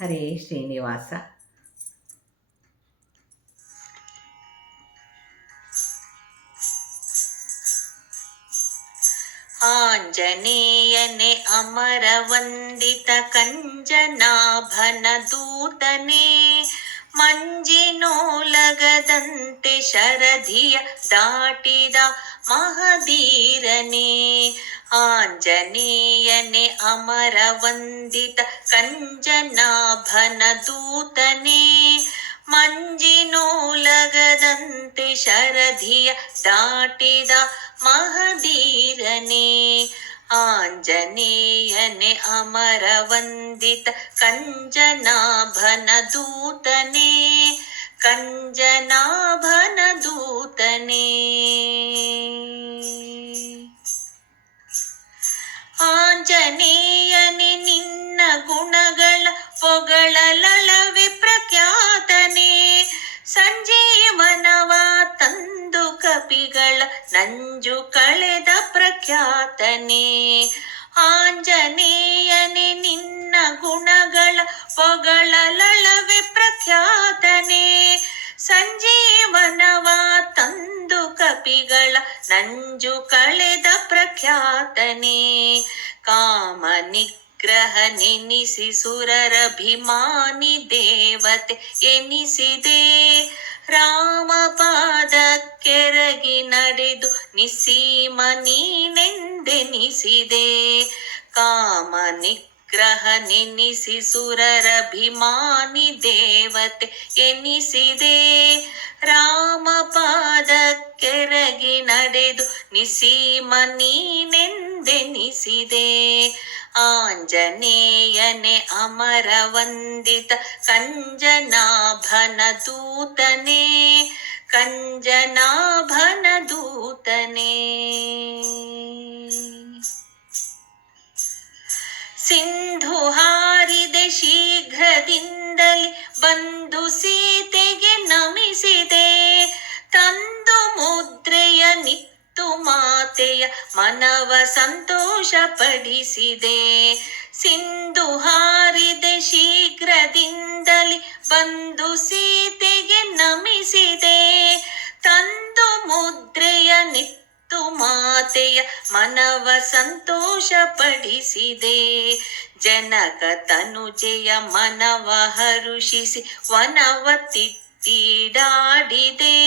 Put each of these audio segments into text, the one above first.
ಹರೇ ಶ್ರೀನಿವಾಸ. ಆಂಜನೇಯನೆ ಅಮರ ವಂದಿತ ಕಂಜನಾಭನ ದೂತನೇ, ಮಂಜಿನೋಲಗದಂತೆ ಶರಧಿಯ ದಾಟಿದ ಮಹಧೀರನೇ. ಆಂಜನೇಯನೆ ಅಮರ ವಂದಿತ ಕಂಜನಾಭನ ದೂತನೇ, ಮಂಜಿನೋಲಗದಂತೆ ಶರಧಿಯ ದಾಟಿದ ಮಹಧೀರನೇ. ಆಂಜನೇಯನೆ ಅಮರ ವಂದಿತ ಕಂಜನಾಭನ ದೂತನೇ, ಕಂಜನಾಭನ ದೂತನೇ. ಆಂಜನೇಯನೆ ನಿನ್ನ ಗುಣಗಳ ಪೊಗಳಲಳವೆ ಪ್ರಖ್ಯಾತನೇ, ಸಂಜೀವನವ ತಂದು ಕಪಿಗಳ ನಂಜು ಕಳೆದ ಪ್ರಖ್ಯಾತನೇ. ಆಂಜನೇಯನೆ ನಿನ್ನ ಗುಣಗಳ ಪೊಗಳಲಳವೆ ಪ್ರಖ್ಯಾತನೇ, ಸಂಜೀವನವ ತಂದು ಕಪಿಗಳ ನಂಜು ಕಳೆದ ಪ್ರಖ್ಯಾತನೇ. ಕಾಮ ನಿಗ್ರಹ ನೆನಿಸಿ ಸುರರಭಿಮಾನಿ ದೇವತೆ ಎನಿಸಿದೆ, ರಾಮ ಪಾದಕ್ಕೆರಗಿ ನಡೆದು ನಿಸೀಮ ನೀನೆಂದೆನಿಸಿದೆ. ಕಾಮ ನಿಗ್ರಹ ನೆನಿಸಿ ಸುರರಭಿಮಾನಿ ದೇವತೆ ಎನಿಸಿದೆ, ರಾಮ ಪಾದಕ್ಕೆರಗಿ ನಡೆದು ನಿಸೀಮ ನೀನೆಂದೆನಿಸಿದೆ. ಆಂಜನೇಯನೆ ಅಮರ ವಂದಿತ ಕಂಜನಾಭನ ದೂತನೇ, ಕಂಜನಾಭನ ದೂತನೇ. ಸಿಂಧು ಹಾರಿದೆ ಶೀಘ್ರದಿಂದಲೇ ಬಂದು ಸೀತೆಗೆ ನಮಿಸಿದೆ, ತಂದು ಮುದ್ರೆಯ ನಿತ್ತು ಮಾತೆಯ ಮನವ ಸಂತೋಷ ಪಡಿಸಿದೆ. ಸಿಂಧು ಹಾರಿದೆ ಶೀಘ್ರದಿಂದಲೇ ಬಂದು ಸೀತೆಗೆ ನಮಿಸಿದೆ, ತಂದು ಮುದ್ರೆಯ ನಿತ್ತು ಮಾತೆಯ ಮನವ ಸಂತೋಷ ಪಡಿಸಿದೆ. ಜನಕ ತನುಜೆಯ ಮನವ ಹರುಷಿಸಿ ವನವ ತಿಟ್ಟಿಡಾಡಿದೆ,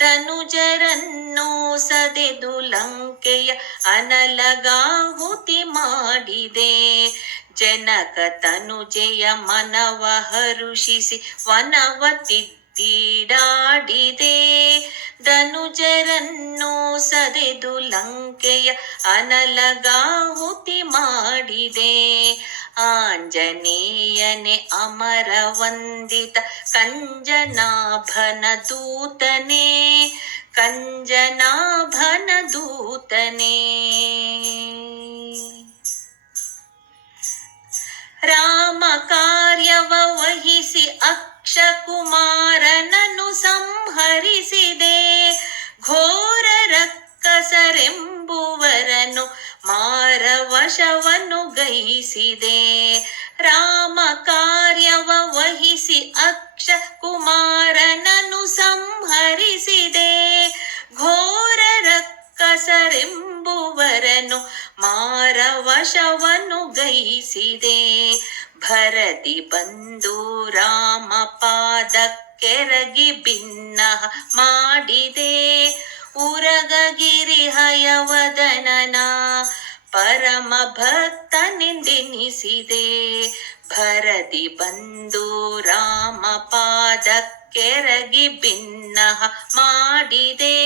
ಧನುಜರನ್ನು ಸದೆದು ಲಂಕೆಯ ಅನಲಗಾಹುತಿ ಮಾಡಿದೆ. ಜನಕ ತನುಜೆಯ ಮನವ ಹರುಷಿಸಿ ವನವ ತಿಟ್ಟಿಡಾಡಿದೆ, ಧನುಜರನ್ನು ಸದೆದು ಲಂಕೆಯ ಅನಲಗಾಹುತಿ ಮಾಡಿದೆ. ಆಂಜನೇಯನೆ ಅಮರ ವಂದಿತ ಕಂಜನಾಭನ ದೂತನೇ, ಕಂಜನಾಭನ ದೂತನೇ. ರಾಮ ಕಾರ್ಯವ ವಹಿಸಿ ಅಕ್ಷ ಕುಮಾರನನ್ನು ಸಂಹರಿಸಿದೆ, ಘೋರ ರಕ್ಕಸರೆಂಬುವರನು ಮಾರವಶವನ್ನು ಗೈಸಿದೆ. ರಾಮ ಕಾರ್ಯವ ವಹಿಸಿ ಅಕ್ಷ ಕುಮಾರನನ್ನು ಸಂಹರಿಸಿದೆ, ಘೋರ ರಕ್ಕಸರೆಂಬುವರನು ಮಾರವಶವನ್ನು ಗೈಸಿದೆ. ಭರತಿ ಬಂದು ರಾಮ ಪಾದಕ್ಕೆರಗಿ ಭಿನ್ನಹ ಮಾಡಿದೆ, ಉರಗಗಿರಿ ಹಯವದನನ ಪರಮ ಭಕ್ತನೆಂದೆನಿಸಿದೆ. ಭರತಿ ಬಂದು ರಾಮ ಪಾದಕ್ಕೆರಗಿ ಭಿನ್ನಹ ಮಾಡಿದೆ,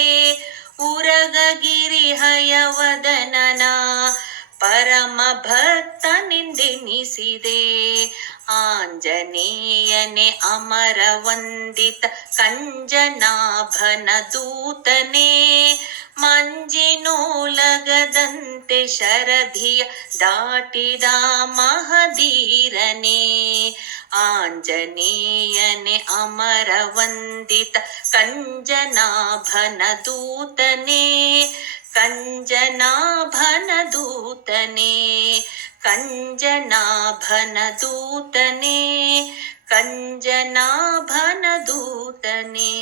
ಉರಗಗಿರಿ ಹಯವದನನ ಪರಮ ಭಕ್ತನೆಂದೆನಿಸಿದೆ. ಆಂಜನೇಯನೆ ಅಮರ ವಂದಿತ ಕಂಜನಾಭನ ದೂತನೇ, ಮಂಜಿನೋಲಗದಂತೆ ಶರಧಿಯ ದಾಟಿದ ಮಹಧೀರನೇ. ಆಂಜನೇಯನೆ ಅಮರ ವಂದಿತ ಕಂಜನಾಭನ ದೂತನೇ, ಕಂಜನಾಭನ ದೂತನೇ. ಕಂಜನಾಭನ ದೂತನೇ ಕಂಜನಾಭನ ದೂತನೇ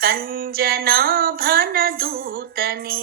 ಕಂಜನಾಭನ ದೂತನೇ